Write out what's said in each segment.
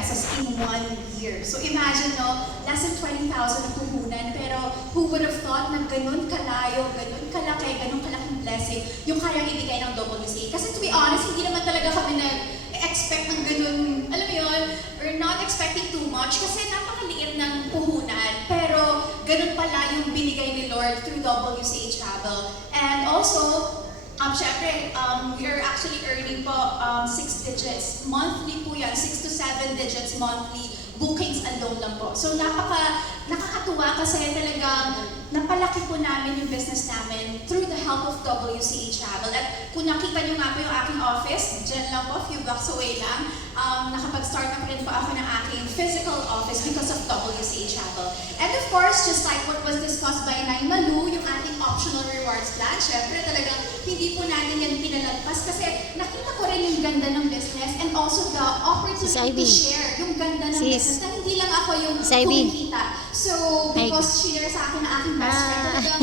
pesos in 1 year. So imagine, no, less than 20,000 ang puhunan, pero who would have thought na ganun kalayo, ganun kalaki, ganun kalaking blessing yung kayang ibigay ng WCA. Kasi to be honest, hindi naman talaga kami expect ng ganun, alam mo yun, we're not expecting too much kasi napakaliit ng puhunan, pero ganun pala yung binigay ni Lord through WCA Travel. And also, syempre, we are actually earning po 6 digits. Monthly po yan, 6 to 7 digits monthly bookings alone lang po. So nakakatuwa kasi talagang napalaki po namin yung business namin through the help of WCA Travel. At kung nakita nyo nga po yung aking office, dyan lang po, few blocks away lang, nakapag-start na po rin po ako ng aking physical office because of WCA Travel. And of course, just like what was discussed by Naima Lu, yung ating optional rewards plan, syempre talagang hindi po natin yan pinalagpas kasi nakita ko rin yung ganda ng business and also the opportunity to share yung ganda ng business na hindi lang ako yung kumikita. So, because share sa akin na aking best friend,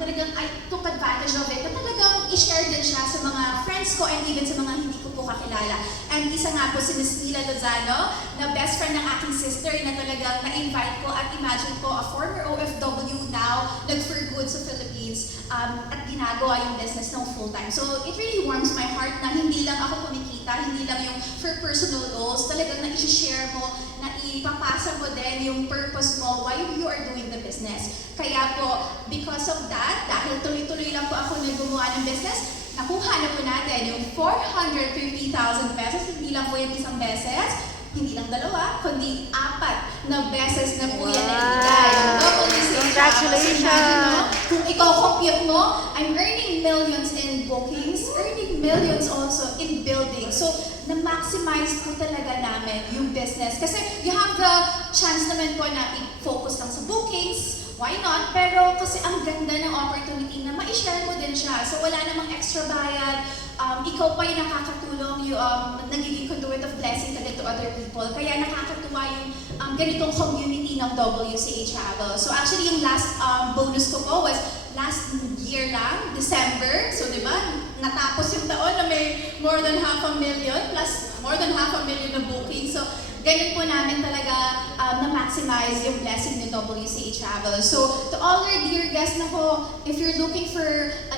talagang I took advantage of it. But talagang i-share din siya sa mga friends ko and even sa mga hindi ko po kakilala. And isa nga po si Ms. Mila Lozano, na best friend ng aking sister na talagang na-invite ko at imagine ko, a former OFW now, nag-for good sa Philippines at ginagawa yung business ng full-time. So, it really warms my heart na hindi lang ako kumikita, hindi lang yung for personal goals, talagang na i-share mo, na ipapasa mo din yung purpose mo, why you are doing the business. Kaya po, because of that, dahil tuloy-tuloy lang po ako na gumawa ng business, nakuha na po natin yung 450,000 pesos, hindi lang po yung isang beses, hindi lang dalawa, kundi 4 na beses na po yan naibigay. Congratulations! Kung ikaw compute mo, I'm earning millions in bookings, earning millions also in building. So, na-maximize po talaga namin yung business. Kasi you have the chance naman po na i-focus lang sa bookings, why not? Pero kasi ang ganda ng opportunity na ma-share mo din siya. So wala namang extra bayad. Ikaw pa yung nakakatulong, yung nagiging conduit of blessing ka to other people. Kaya nakakatuwa yung ganitong community ng WCA Travel. So actually yung last bonus ko po was last year lang, December. So di ba, natapos yung taon na may more than 500,000 plus more than 500,000 na booking. So ganun po namin talaga na-maximize yung blessing ni WCA Travel. So to all our dear guests na po, if you're looking for